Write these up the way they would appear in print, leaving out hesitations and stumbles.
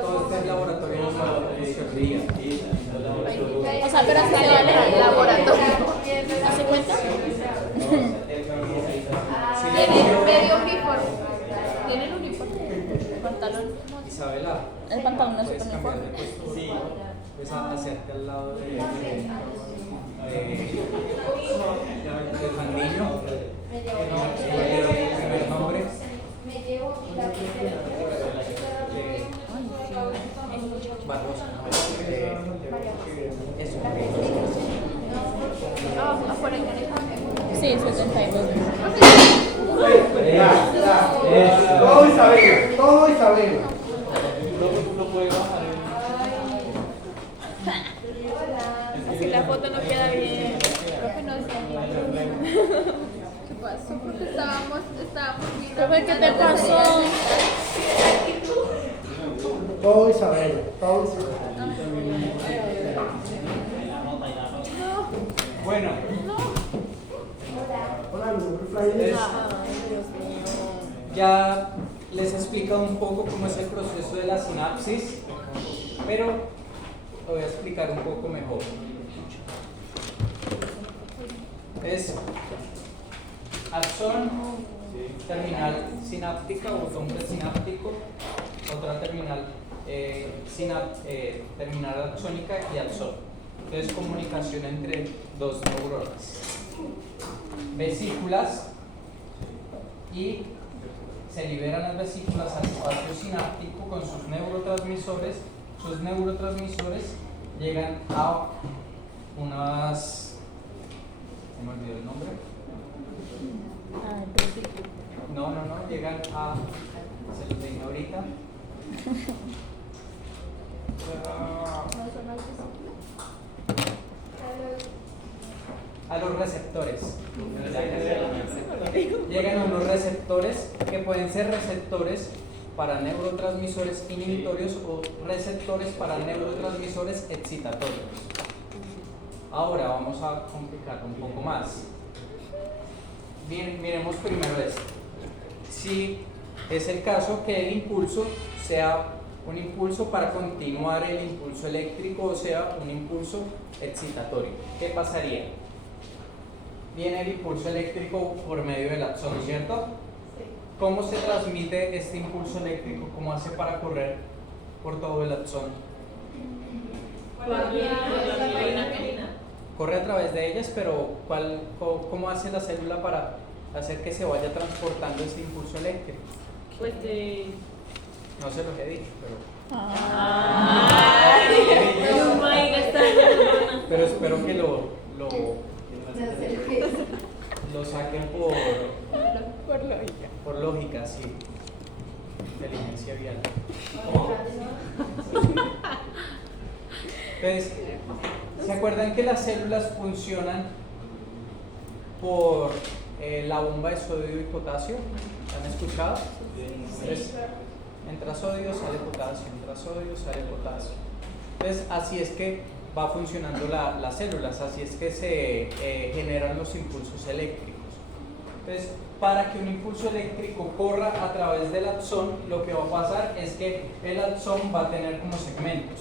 Todo este laboratorio de teoría. O sea, pero si se va a alejar el laboratorio. ¿Hace cuenta? Tiene medio uniforme. Tiene el uniforme. El pantalón. Isabela, El pantalón no es puedes un cambiar uniforme. de puesto. Sí. Puedes hacerte al lado del Fandiño. El primer nombre. Barroso. Eso. Afuera hay que sí, 72. Todo Isabela, todo Isabela. No puede bajar. Así la foto no queda bien. Profe, no está bien. ¿Qué pasó? Porque estábamos viendo. Profe, ¿qué te pasó? Todo Isabela, todo Isabela. Bueno. Hola, mi nombre es Flavio. Ya les he explicado un poco cómo es el proceso de la sinapsis, pero lo voy a explicar un poco mejor. Es axón, terminal sináptica o botón presináptico, otra terminal, terminal axónica y axón. Entonces, comunicación entre dos neuronas. Vesículas, y se liberan las vesículas al espacio sináptico con sus neurotransmisores. Sus neurotransmisores llegan a unas... ¿se me olvidó el nombre? No, llegan a... se los digo ahorita. A los receptores. Llegan a unos receptores que pueden ser receptores para neurotransmisores inhibitorios o receptores para neurotransmisores excitatorios. Ahora vamos a complicarlo un poco más. Bien, miremos primero esto. Si es el caso que el impulso sea un impulso para continuar el impulso eléctrico, o sea, un impulso excitatorio, ¿qué pasaría? Viene el impulso eléctrico por medio del axón, ¿cierto? Sí. ¿Cómo se transmite este impulso eléctrico? ¿Cómo hace para correr por todo el axón? Corre a través de ellas, pero ¿cómo hace la célula para hacer que se vaya transportando este impulso eléctrico? Pues no sé lo que he dicho, pero... pero espero que lo saquen por lógica, sí. Inteligencia vial. Entonces, ¿se acuerdan que las células funcionan por la bomba de sodio y potasio? ¿Han escuchado? Entonces, entra sodio, sale potasio, entra sodio, sale potasio. Entonces, así es que va funcionando las células, así es que se generan los impulsos eléctricos. Entonces, para que un impulso eléctrico corra a través del axón, lo que va a pasar es que el axón va a tener como segmentos,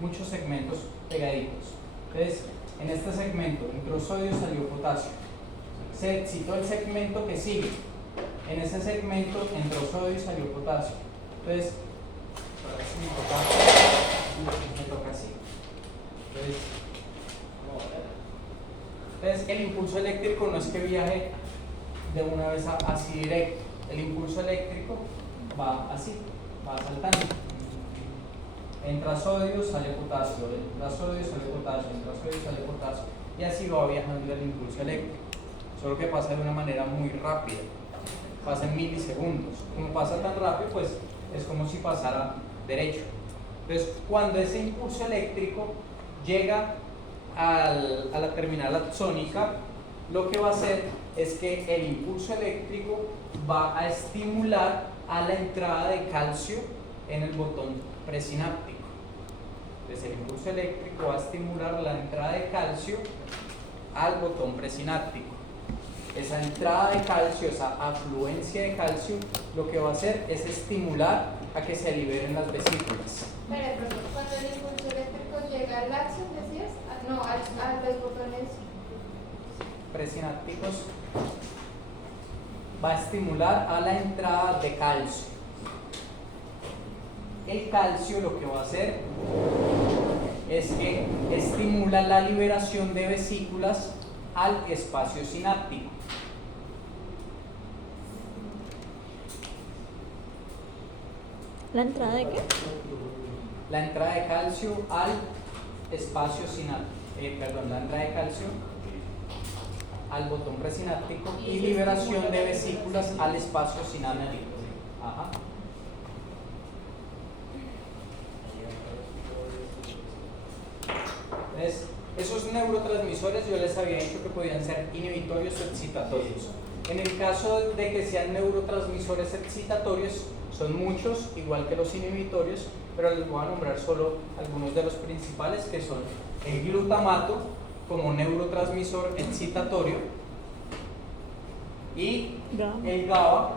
muchos segmentos pegaditos. Entonces, en este segmento entró sodio, salió potasio. Se excitó el segmento que sigue. En ese segmento entró sodio y salió potasio. Entonces, ahora sí me toca así. Entonces, el impulso eléctrico no es que viaje de una vez así directo. El impulso eléctrico va así, va saltando. Entra sodio, sale potasio, entra sodio, sale potasio, entra sodio, sale potasio. Y así va viajando el impulso eléctrico. Solo que pasa de una manera muy rápida. Pasa en milisegundos. Como pasa tan rápido, pues es como si pasara derecho. Entonces, cuando ese impulso eléctrico llega a la terminal axónica, lo que va a hacer es que el impulso eléctrico va a estimular a la entrada de calcio en el botón presináptico. Entonces, el impulso eléctrico va a estimular la entrada de calcio al botón presináptico. esa entrada de calcio, esa afluencia de calcio, lo que va a hacer es estimular a que se liberen las vesículas. Pero cuando el impulso eléctrico llega al axón, decías, no, a los botones Presinápticos, va a estimular a la entrada de calcio. El calcio lo que va a hacer es que estimula la liberación de vesículas al espacio sináptico. ¿La entrada de qué? La entrada de calcio al espacio sináptico, la entrada de calcio al botón presináptico y liberación de vesículas al espacio sináptico. Ajá. Entonces, esos neurotransmisores yo les había dicho que podían ser inhibitorios o excitatorios. En el caso de que sean neurotransmisores excitatorios, son muchos, igual que los inhibitorios, pero les voy a nombrar solo algunos de los principales, que son el glutamato como neurotransmisor excitatorio y el GABA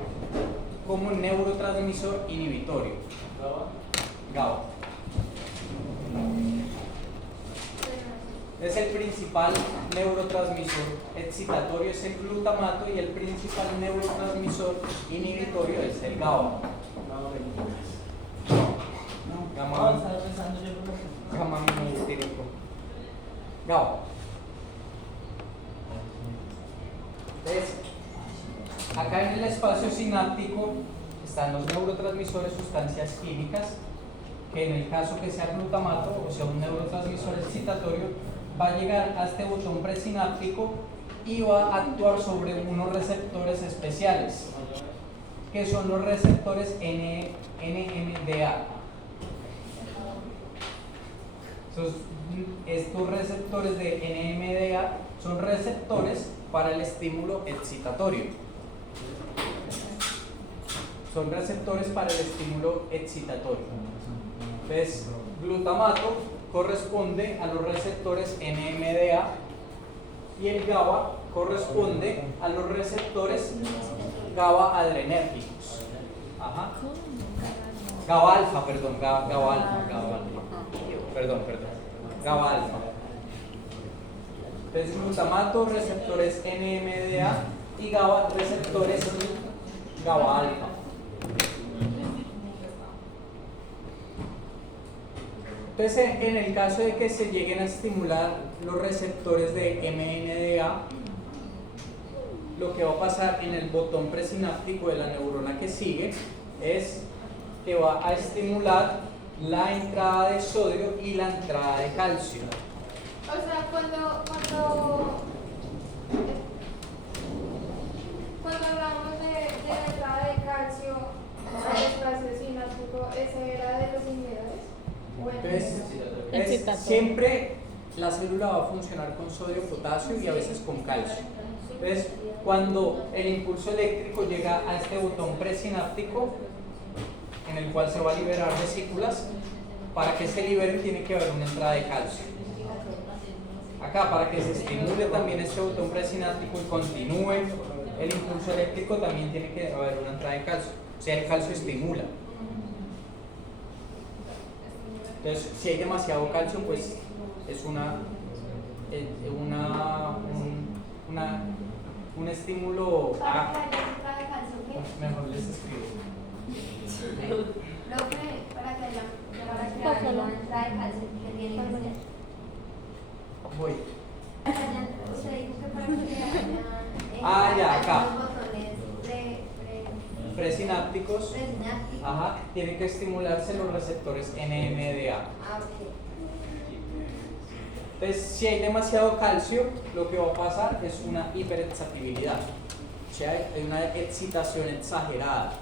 como neurotransmisor inhibitorio. GABA. Es el principal neurotransmisor excitatorio es el glutamato y el principal neurotransmisor inhibitorio es el GABA. GABA. Entonces, acá en el espacio sináptico están los neurotransmisores, sustancias químicas, que en el caso que sea glutamato, o sea un neurotransmisor excitatorio, va a llegar a este botón presináptico y va a actuar sobre unos receptores especiales, que son los receptores NMDA. Estos receptores de NMDA son receptores para el estímulo excitatorio. Son receptores para el estímulo excitatorio. Entonces, glutamato corresponde a los receptores NMDA y el GABA corresponde a los receptores GABA adrenérgicos. Ajá. GABA alfa, perdón, GABA alfa. GABA alfa. Entonces, glutamato, receptores NMDA y GABA, receptores GABA alfa. Entonces, en el caso de que se lleguen a estimular los receptores de MNDA, lo que va a pasar en el botón presináptico de la neurona que sigue es que va a estimular la entrada de sodio y la entrada de calcio. O sea, cuando hablamos de la entrada de calcio al espacio sináptico, ¿ese era de los inhibidores? Entonces, siempre la célula va a funcionar con sodio, potasio y a veces con calcio. Entonces, cuando el impulso eléctrico llega a este botón presináptico, en el cual se va a liberar vesículas, para que se liberen tiene que haber una entrada de calcio. Acá, para que se estimule también este botón presináptico y continúe el impulso eléctrico, también tiene que haber una entrada de calcio. O sea, el calcio estimula. Entonces, si hay demasiado calcio, pues es un estímulo. Mejor les escribo. Para crear una entrada de calcio, ¿qué tiene que hacer? Voy. Usted dijo que para que ya, acá. los botones Presinápticos. presinápticos. Ajá, tienen que estimularse los receptores NMDA. Ok. Entonces, si hay demasiado calcio, lo que va a pasar es una hiperexcitabilidad. O sea, hay una excitación exagerada.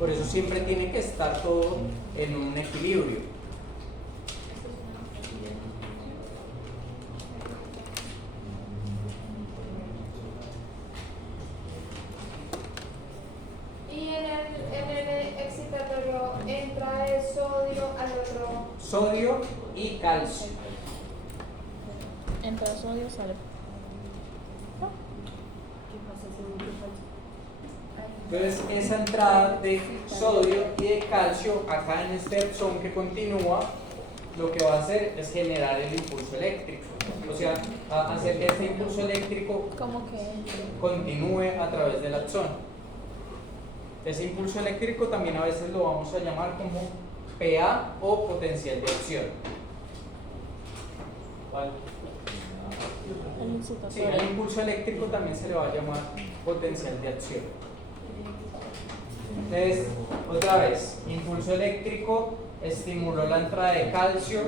Por eso siempre tiene que estar todo en un equilibrio. Y en el excitatorio entra el sodio al otro. Sodio y calcio. Entonces sodio sale. Entonces esa entrada de sodio y de calcio acá en este epsón que continúa, lo que va a hacer es generar el impulso eléctrico. O sea, hacer que este impulso eléctrico Como que continúe a través del axón. Ese impulso eléctrico también a veces lo vamos a llamar como PA o potencial de acción. Sí, al impulso eléctrico también se le va a llamar potencial de acción. Entonces, otra vez, impulso eléctrico estimuló la entrada de calcio.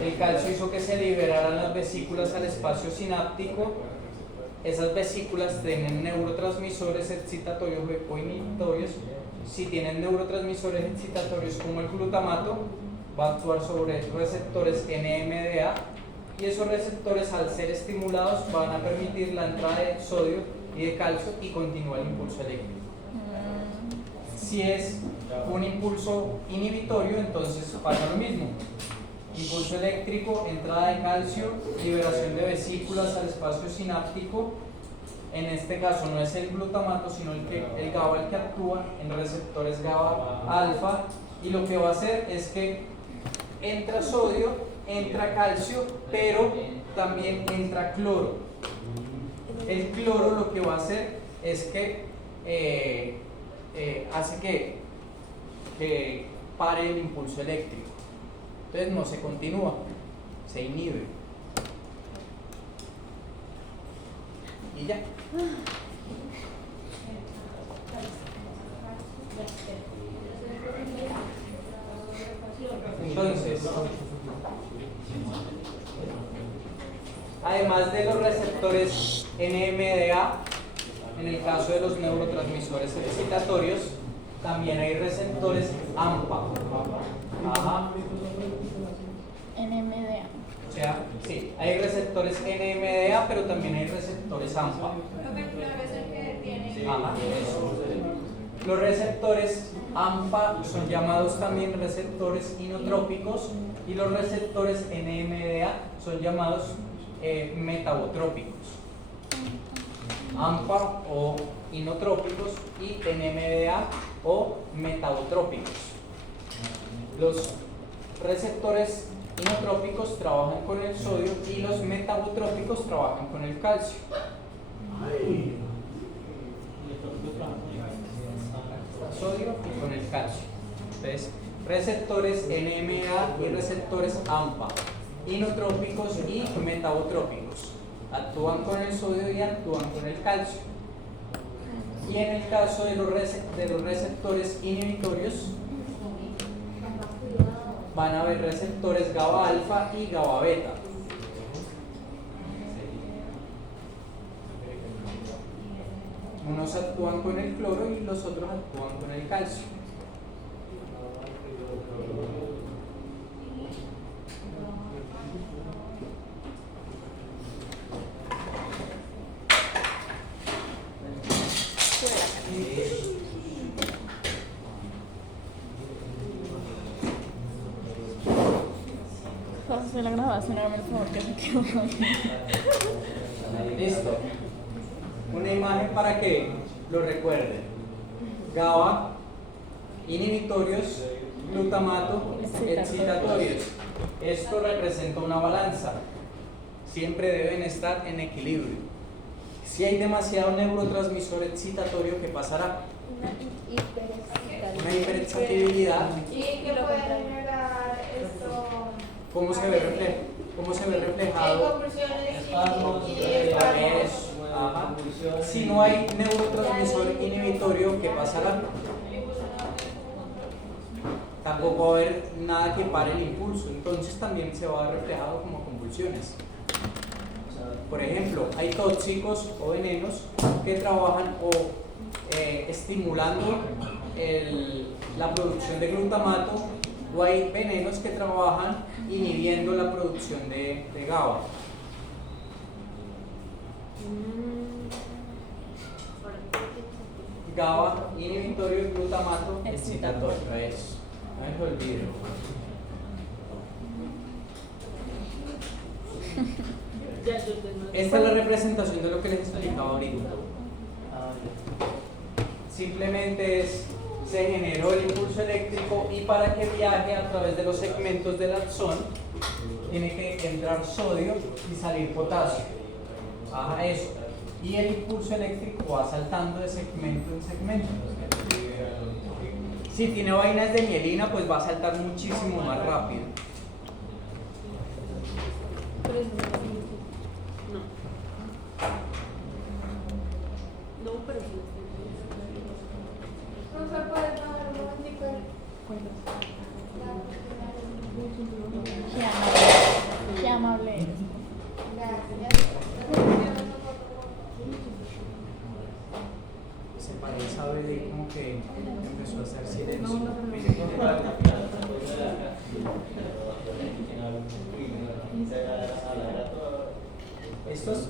El calcio hizo que se liberaran las vesículas al espacio sináptico. Esas vesículas tienen neurotransmisores excitatorios o inhibitorios. Si tienen neurotransmisores excitatorios como el glutamato, va a actuar sobre receptores NMDA, y esos receptores, al ser estimulados, van a permitir la entrada de sodio y de calcio y continúa el impulso eléctrico. Si es un impulso inhibitorio, entonces pasa lo mismo. Impulso eléctrico, entrada de calcio, liberación de vesículas al espacio sináptico. En este caso no es el glutamato, sino el GABA el que actúa en receptores GABA alfa, y lo que va a hacer es que entra sodio, entra calcio, pero también entra cloro. El cloro lo que va a hacer es que hace que pare el impulso eléctrico. Entonces no se continúa, se inhibe. Y ya. Entonces, además de los receptores NMDA, en el caso de los neurotransmisores excitatorios, también hay receptores AMPA. Ajá. NMDA. O sea, sí, hay receptores NMDA, pero también hay receptores AMPA. Ajá, eso. Los receptores AMPA son llamados también receptores inotrópicos, y los receptores NMDA son llamados metabotrópicos. AMPA o inotrópicos y NMDA o metabotrópicos. Los receptores inotrópicos trabajan con el sodio y los metabotrópicos trabajan con el calcio. Sodio y con el calcio. Entonces, receptores NMDA y receptores AMPA, inotrópicos y metabotrópicos, actúan con el sodio y actúan con el calcio. Y en el caso de los receptores inhibitorios, van a haber receptores GABA alfa y GABA beta. Unos actúan con el cloro y los otros actúan con el calcio. Hacer la grabación, hágame el favor que me quedo. Listo. Una imagen para que lo recuerden. GABA, inhibitorios, glutamato, excitatorios. Esto representa una balanza. Siempre deben estar en equilibrio. Si hay demasiado neurotransmisor excitatorio, ¿qué pasará? Una hiperexcitabilidad. ¿Y qué puede generar esto? ¿Cómo se ve reflejado? Convulsiones y Eso. Ajá. Si no hay neurotransmisor inhibitorio, ¿qué pasará? Tampoco va a haber nada que pare el impulso, entonces también se va a ver reflejado como convulsiones. Por ejemplo, hay tóxicos o venenos que trabajan estimulando la producción de glutamato, o hay venenos que trabajan inhibiendo la producción de GABA. GABA inhibitorio y glutamato excitatorio. Eso. No se olvide. Esta es la representación de lo que les explicaba ahorita. simplemente se generó el impulso eléctrico y para que viaje a través de los segmentos del axón tiene que entrar sodio y salir potasio. Baja eso. Y el impulso eléctrico va saltando de segmento en segmento. Si tiene vainas de mielina, pues va a saltar muchísimo más rápido. Profesor, ¿puedes bajar un momentico? Qué amable eres. Se parece a ver como que empezó a hacer silencio. Estos,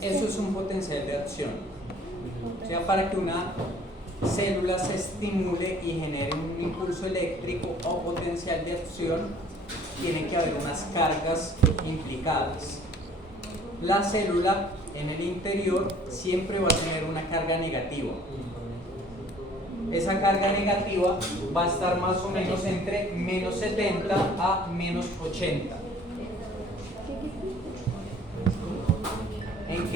eso es un potencial de acción. O sea, para que una célula se estimule y genere un impulso eléctrico o potencial de acción, tiene que haber unas cargas implicadas. La célula en el interior siempre va a tener una carga negativa. Esa carga negativa va a estar más o menos entre menos 70 a menos 80. ¿En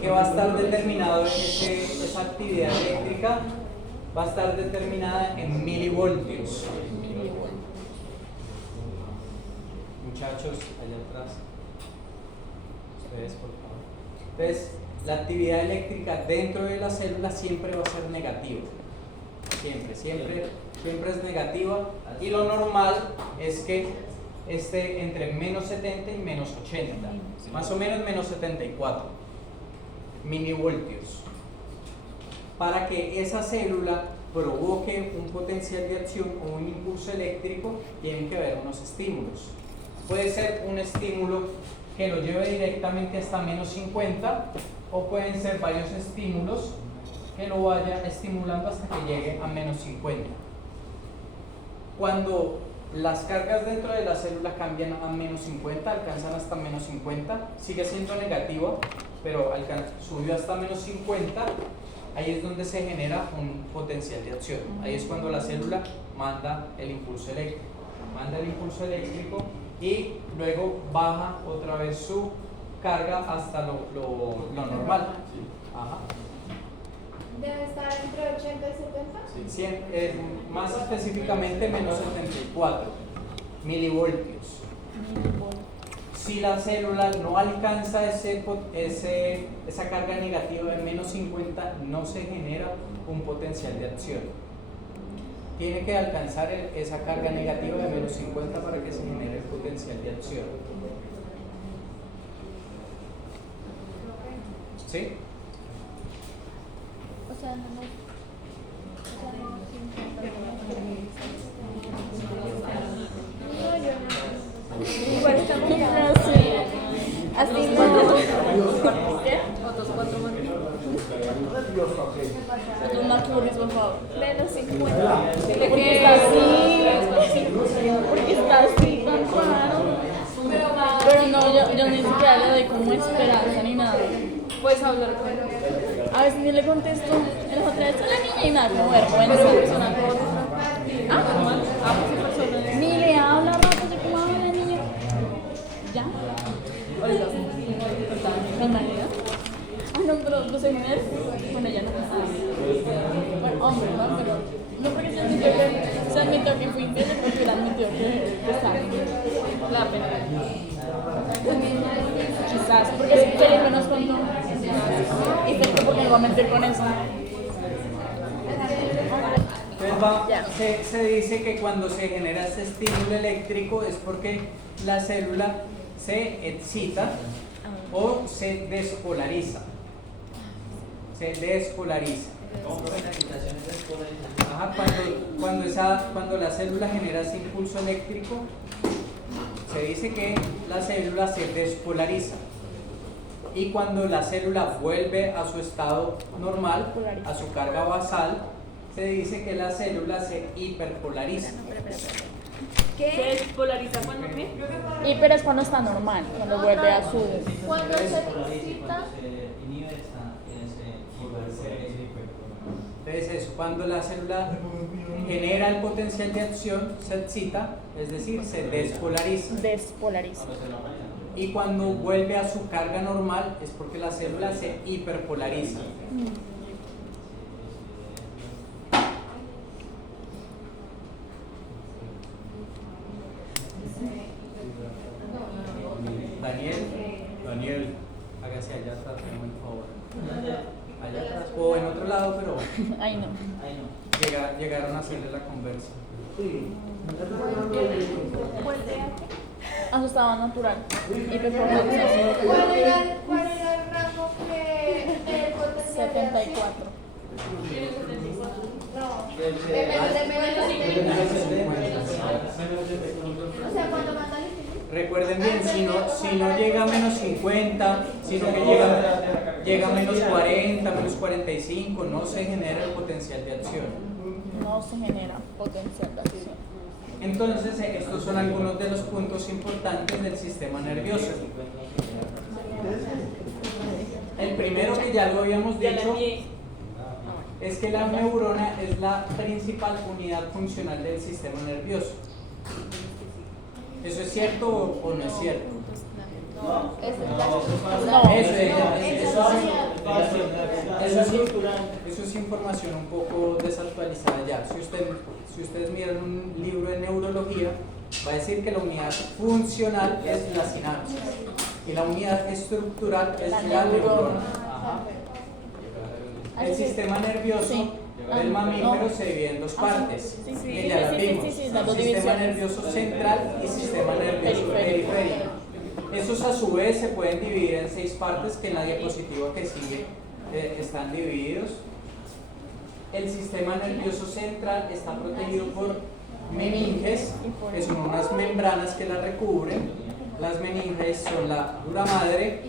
qué va a estar determinado esa actividad eléctrica? Va a estar determinada en milivoltios. Muchachos, allá atrás. Ustedes, por favor. Entonces, la actividad eléctrica dentro de la célula siempre va a ser negativa. Siempre es negativa. Y lo normal es que esté entre menos 70 y menos 80. Más o menos menos 74 milivoltios. Para que esa célula provoque un potencial de acción o un impulso eléctrico, tienen que haber unos estímulos. Puede ser un estímulo que lo lleve directamente hasta menos 50 o pueden ser varios estímulos que lo vaya estimulando hasta que llegue a menos 50. Cuando las cargas dentro de la célula cambian a menos 50, alcanzan hasta menos 50, sigue siendo negativa, pero subió hasta menos 50, ahí es donde se genera un potencial de acción. Ahí es cuando la célula manda el impulso eléctrico, y luego baja otra vez su carga hasta lo normal. Ajá. ¿Debe estar entre 80 y 70? Más específicamente menos 74 milivoltios. Si la célula no alcanza esa carga negativa de menos 50, no se genera un potencial de acción. Tiene que alcanzar esa carga negativa de menos 50 para que se genere el potencial de acción. ¿Sí? O sea, Igual estamos ya. así no. ¿Qué? Otros 4 más. Tú más curris, por favor. Menos 50. Porque está así. Porque está así, tan raro. Pero no, yo ni siquiera le doy como esperanza ni nada. Puedes hablar con él. A veces ni le contesto. En las otras a la niña y me da como vergüenza. Normal. Ambos personas. Ni le habla rato, yo como habla la niña. ¿Ya? Oiga. ¿Normalidad? Ah, no, pero ¿tú se mujer? Bueno, ya no. Bueno, hombre, ¿no? Pero no porque se admitió que fui infiel, porque hubiera admitido que estaba. La pena. Quizás, porque si Felipe nos contó. Y Felipe, ¿por qué no va a meter con eso? Entonces se dice que cuando se genera este estímulo eléctrico es porque la célula se excita o se despolariza. Ajá, cuando la célula genera ese impulso eléctrico, se dice que la célula se despolariza. Y cuando la célula vuelve a su estado normal, a su carga basal, se dice que la célula se hiperpolariza. Se ¿Qué? despolariza cuando qué? Y pero es cuando está normal, cuando vuelve a su... Cuando se excita, Entonces eso, cuando la célula genera el potencial de acción, se excita, es decir, se despolariza. Despolariza. Y cuando vuelve a su carga normal es porque la célula se hiperpolariza. Daniel, hágase allá atrás, por favor. Allá atrás, o en otro lado, pero Ay, no. llegaron a hacerle la conversa. Sí. vuelve a qué? A su estado natural. Hiperpolarización. ¿Cuál era el rango que de potencial de acción? 74. No, de menos de 50. O sea, cuando manda el Recuerden bien, si no llega a menos 50, sino que llega a menos 40, menos 45, no se genera el potencial de acción. No se genera potencial de acción. Entonces, estos son algunos de los puntos importantes del sistema nervioso. El primero, que ya lo habíamos dicho, es que la neurona es la principal unidad funcional del sistema nervioso. ¿Eso es cierto o no es cierto? No. Eso es información un poco desactualizada ya. Si ustedes miran un libro de neurología, va a decir que la unidad funcional es la sinapsis y la unidad estructural es la neurona. El sistema nervioso del mamífero se divide en dos partes, que ya las vimos: sistema nervioso central y sistema nervioso periférico. Esos a su vez se pueden dividir en 6 partes, que en la diapositiva que sigue están divididos. El sistema nervioso central está protegido por meninges, que son unas membranas que la recubren. Las meninges son la dura madre,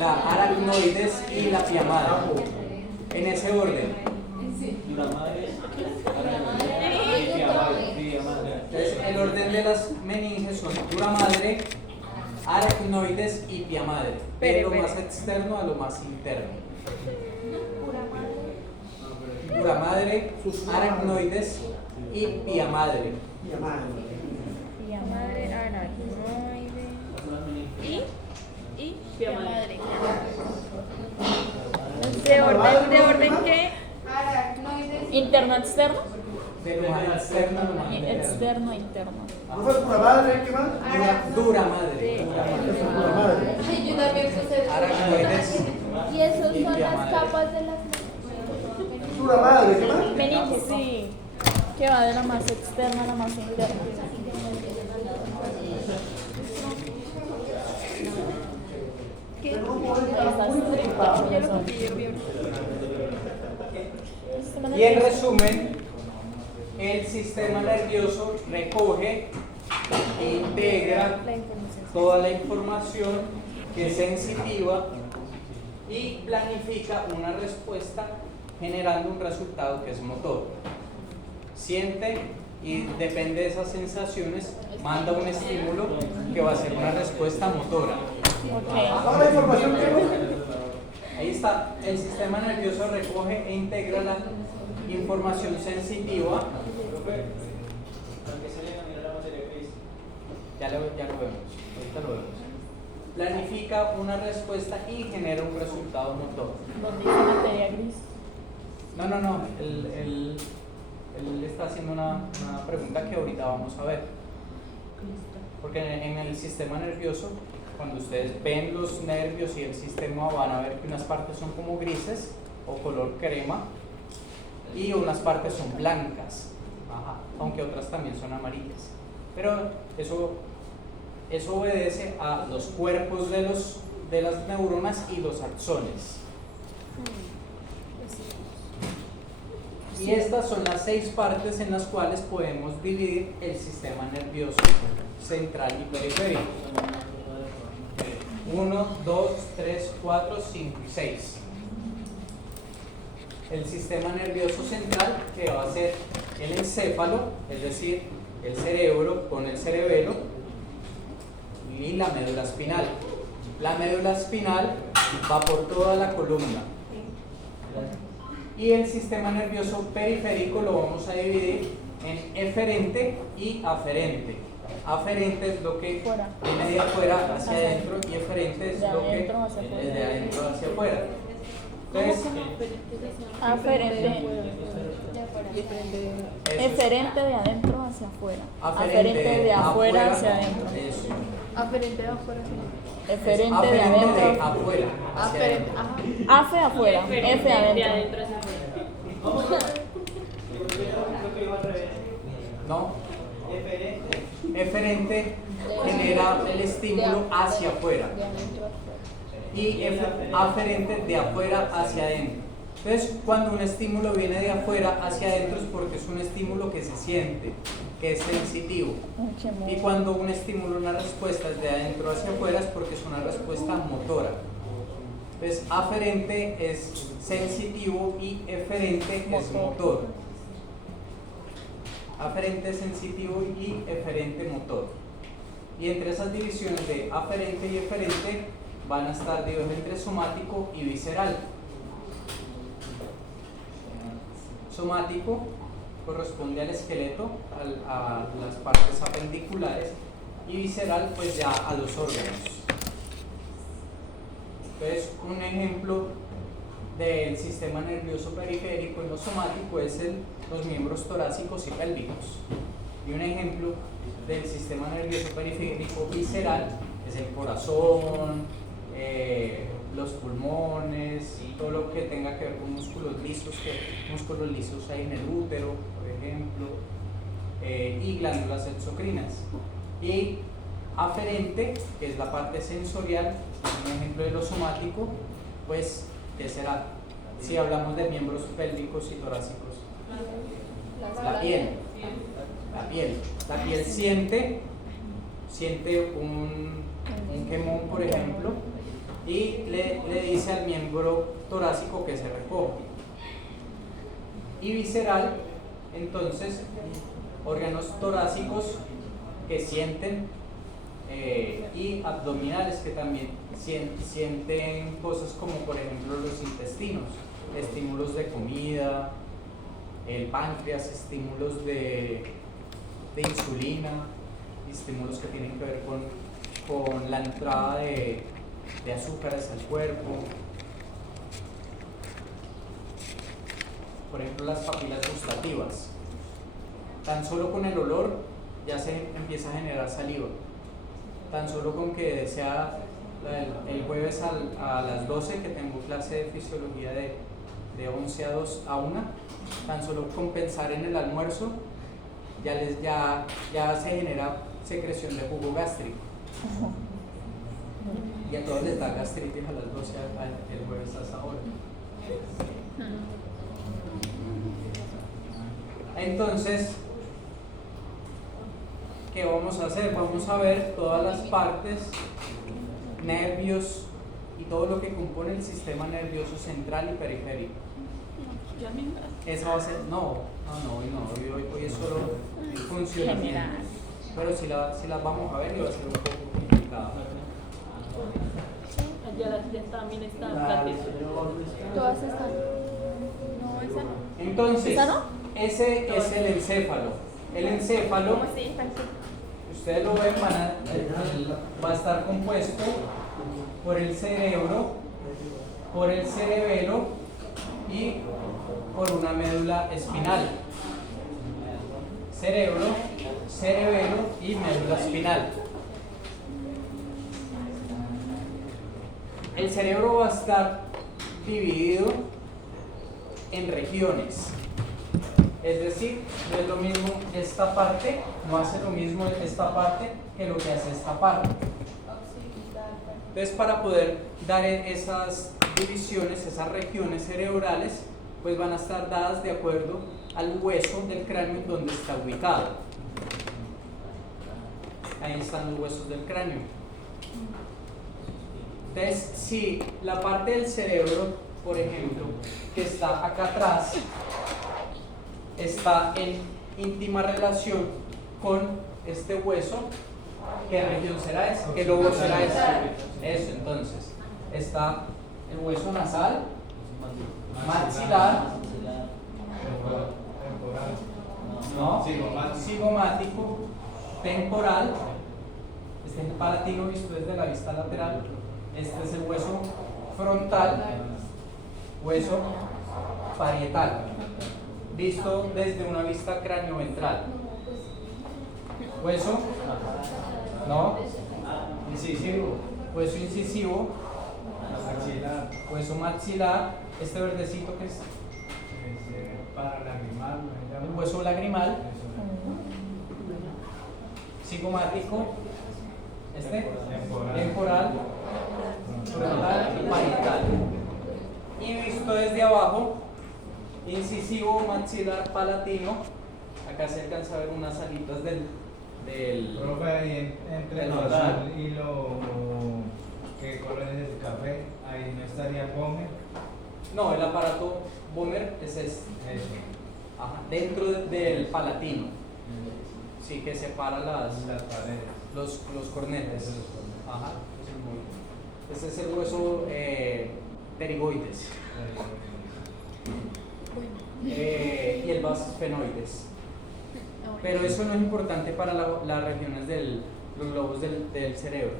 la aracnoides y la pia madre. En ese orden. Entonces, el orden de las meninges son dura madre, aracnoides y pia madre, de lo más externo a lo más interno. Dura madre, aracnoides y pia madre. Pia madre, aracnoide y pia madre. ¿De orden qué? aracnoides. ¿Interno, externo? De lo más externo a lo más interno. Externo, interno. ¿No fue pura madre? ¿Qué más? Dura madre. Pura madre. Ay, yo también puse Aracnoides. Y esos son pia las madre. capas de las Pura madre. ¿Qué más? Meninges, sí. Que va de la más externa a la más interna. ¿Qué? Está estricto. Yo lo copio, yo vi. Y en resumen, el sistema nervioso recoge e integra toda la información que es sensitiva y planifica una respuesta generando un resultado que es motor. Siente y depende de esas sensaciones, manda un estímulo que va a ser una respuesta motora. Toda la información que Ahí está, el sistema nervioso recoge e integra la información sensitiva. Ya lo vemos, ahorita lo vemos. Planifica una respuesta y genera un resultado motor. ¿Dónde dice materia gris? No, él está haciendo una pregunta que ahorita vamos a ver. Porque en el sistema nervioso, cuando ustedes ven los nervios y el sistema, van a ver que unas partes son como grises o color crema y unas partes son blancas, aunque otras también son amarillas. Pero eso obedece a los cuerpos de las neuronas y los axones. Y estas son las 6 partes en las cuales podemos dividir el sistema nervioso central y periférico. 1, 2, 3, 4, 5 y 6. El sistema nervioso central, que va a ser el encéfalo, es decir, el cerebro con el cerebelo y la médula espinal. La médula espinal va por toda la columna. Y el sistema nervioso periférico lo vamos a dividir en eferente y aferente. Aferente es lo que viene de afuera hacia adentro y eferente es lo que es de adentro hacia afuera. Entonces, Aferente. Eferente de adentro hacia afuera. aferente de afuera hacia adentro. Eso. Aferente de afuera. Eferente de Aferente de adentro. afuera hacia Aferente. adentro. Ajá. Afe afuera. F adentro. ¿No? Eferente genera el estímulo hacia afuera y aferente de afuera hacia adentro. Entonces, cuando un estímulo viene de afuera hacia adentro es porque es un estímulo que se siente, que es sensitivo. Y cuando un estímulo, una respuesta es de adentro hacia afuera es porque es una respuesta motora. Entonces, aferente es sensitivo y eferente es motor. Aferente sensitivo y eferente motor. Y entre esas divisiones de aferente y eferente van a estar divididos entre somático y visceral. Somático corresponde al esqueleto, a las partes apendiculares, y visceral pues ya a los órganos. Entonces, un ejemplo del sistema nervioso periférico en lo somático es los miembros torácicos y pélvicos. Y un ejemplo del sistema nervioso periférico visceral es el corazón, los pulmones, y todo lo que tenga que ver con músculos lisos hay en el útero, por ejemplo, y glándulas exocrinas. Y aferente, que es la parte sensorial, un ejemplo de lo somático, pues, ¿qué será? Si hablamos de miembros pélvicos y torácicos. La piel. La piel siente un quemón, por ejemplo, y le dice al miembro torácico que se recoja. Y visceral, entonces, órganos torácicos que sienten y abdominales que también sienten cosas como, por ejemplo, los intestinos, estímulos de comida, el páncreas, estímulos de insulina, estímulos que tienen que ver con la entrada de azúcares al cuerpo. Por ejemplo, las papilas gustativas. Tan solo con el olor ya se empieza a generar saliva. Tan solo con que sea el jueves a las 12 que tengo clase de fisiología de 11 a 2 a 1, tan solo con pensar en el almuerzo ya se genera secreción de jugo gástrico. Y a todos les da gastritis a las 12 el jueves a esa hora. Entonces, ¿qué vamos a hacer? Vamos a ver todas las partes, nervios y todo lo que compone el sistema nervioso central y periférico. Esa va a ser, hoy es solo funcionamiento. Pero si las vamos a ver, y va a ser un poco complicado. Ya también está gratis. Todas están. No, esa no. Entonces, ¿Esa no? ese es el encéfalo. El encéfalo, ¿Cómo así? ustedes lo ven, va a estar compuesto por el cerebro, por el cerebelo y por una médula espinal. Cerebro, cerebelo y médula espinal. El cerebro va a estar dividido en regiones. Es decir, no es lo mismo esta parte, no hace lo mismo esta parte que lo que hace esta parte. Entonces, para poder dar esas divisiones, esas regiones cerebrales, pues van a estar dadas de acuerdo al hueso del cráneo donde está ubicado. Ahí están los huesos del cráneo. Entonces, si la parte del cerebro, por ejemplo, que está acá atrás, está en íntima relación con este hueso, ¿qué región será esa? ¿Qué lobo será ese? Eso, entonces, está el hueso nasal, maxilar, ¿no? Cigomático, temporal, este es el palatino visto desde la vista lateral, este es el hueso frontal, hueso parietal, visto desde una vista cranioventral. Hueso, ¿no? Incisivo. Hueso incisivo. Maxilar. Hueso maxilar. Este verdecito que es Para lagrimal, el hueso lagrimal. Cigomático. Este. Temporal. Frontal y parietal. Y visto desde abajo, incisivo, maxilar, palatino. Acá se alcanza a ver unas alitas del Profe, ahí entre del lo frontal. azul y lo que color es el café, ahí no estaría Gómez. No, el aparato Bomer es este. Eso. Ajá, dentro del palatino. Sí, que separa Las paredes. los cornetes. Ajá, ese es muy bien. Este es el hueso pterigoides. Y el vaso esfenoides. Pero eso no es importante para las regiones los lobos del cerebro.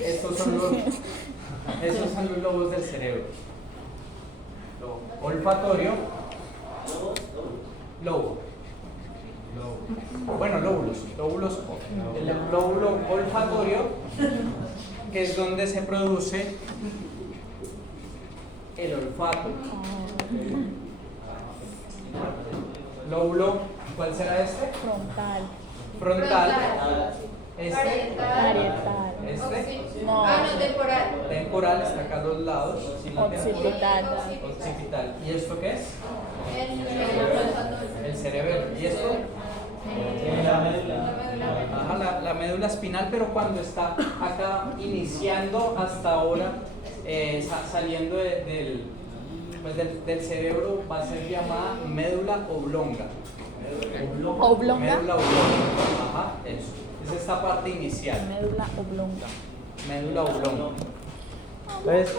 Estos son los lobos del cerebro. Olfatorio, lobo. Bueno, lóbulos. El lóbulo olfatorio, que es donde se produce el olfato. Lóbulo, ¿cuál será este? Frontal. Frontal. Este. Parietal. Este. No. temporal. Temporal, está acá a los lados. Occipital. Occipital. ¿Y esto qué es? El cerebelo. ¿Y esto? Ajá, la médula espinal, pero cuando está acá iniciando hasta ahora, saliendo del cerebro, va a ser llamada médula oblonga. Oblonga. Médula oblonga. Ajá, eso. Es esta parte inicial. Médula oblonga. Médula oblonga. Entonces,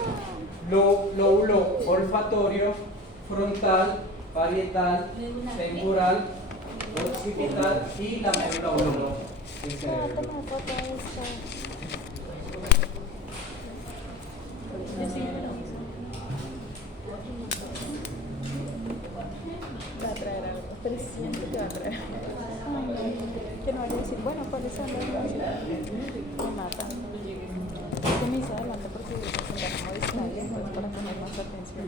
lóbulo olfatorio, frontal, parietal, temporal, occipital y la médula oblonga del cerebro. Va a traer algo, pero siempre te va a traer. Que no vaya a decir, bueno, ¿cuáles son las cosas? Me mata. Se me hizo adelante porque se sentar como distraída, entonces para poner más atención.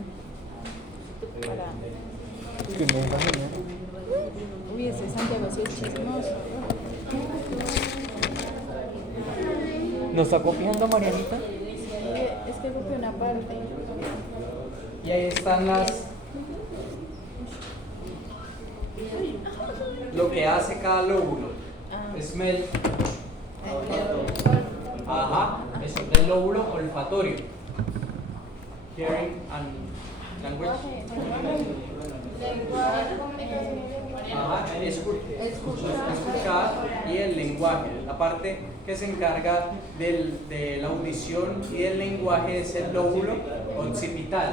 Uy, ese Santiago sí es chismoso. ¿Nos está copiando Marianita? Es que copié una parte. Y ahí están lo que hace cada lóbulo. Smell. Ajá, eso es del lóbulo olfatorio. Hearing and language. Ajá, escuchar y el lenguaje. La parte que se encarga de la audición y del lenguaje es el lóbulo occipital.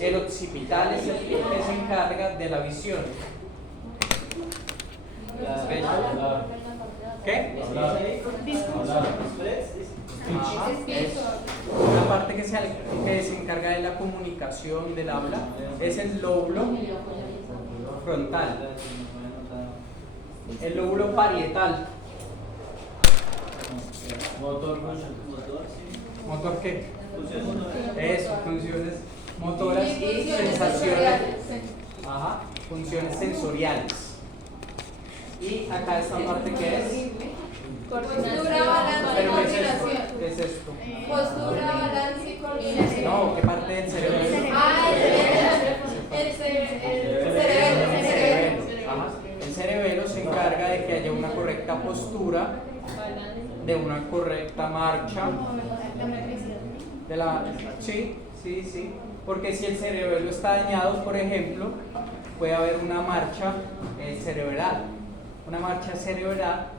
El occipital es el que se encarga de la visión. ¿Qué? Ajá, es la parte que se encarga de la comunicación del habla es el lóbulo frontal. El lóbulo parietal. ¿Motor qué? Eso, funciones motoras y sensaciones. Ajá, funciones sensoriales. Y acá esta parte que es. Postura, balance y ¿Pero qué es coordinación. esto? ¿Qué es esto? Postura, balance y coordinación. No, ¿qué parte del cerebro es? El cerebelo. Ajá. El cerebelo se encarga de que haya una correcta postura, de una correcta marcha, sí, porque si el cerebelo está dañado, por ejemplo, puede haber una marcha cerebral. Una marcha cerebral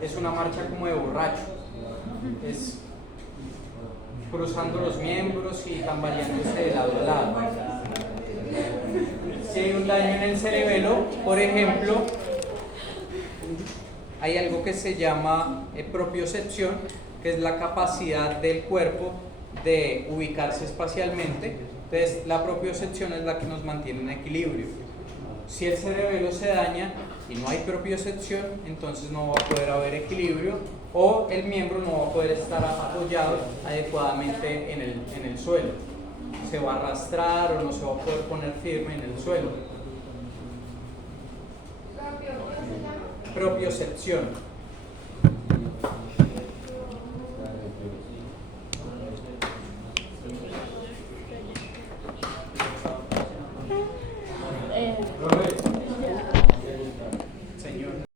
es una marcha como de borracho. Es cruzando los miembros y tambaleándose de lado a lado. Si hay un daño en el cerebelo, por ejemplo, hay algo que se llama propiocepción, que es la capacidad del cuerpo de ubicarse espacialmente. Entonces, la propiocepción es la que nos mantiene en equilibrio. Si el cerebelo se daña y no hay propiocepción, entonces no va a poder haber equilibrio o el miembro no va a poder estar apoyado adecuadamente en el suelo. Se va a arrastrar o no se va a poder poner firme en el suelo. Propiocepción.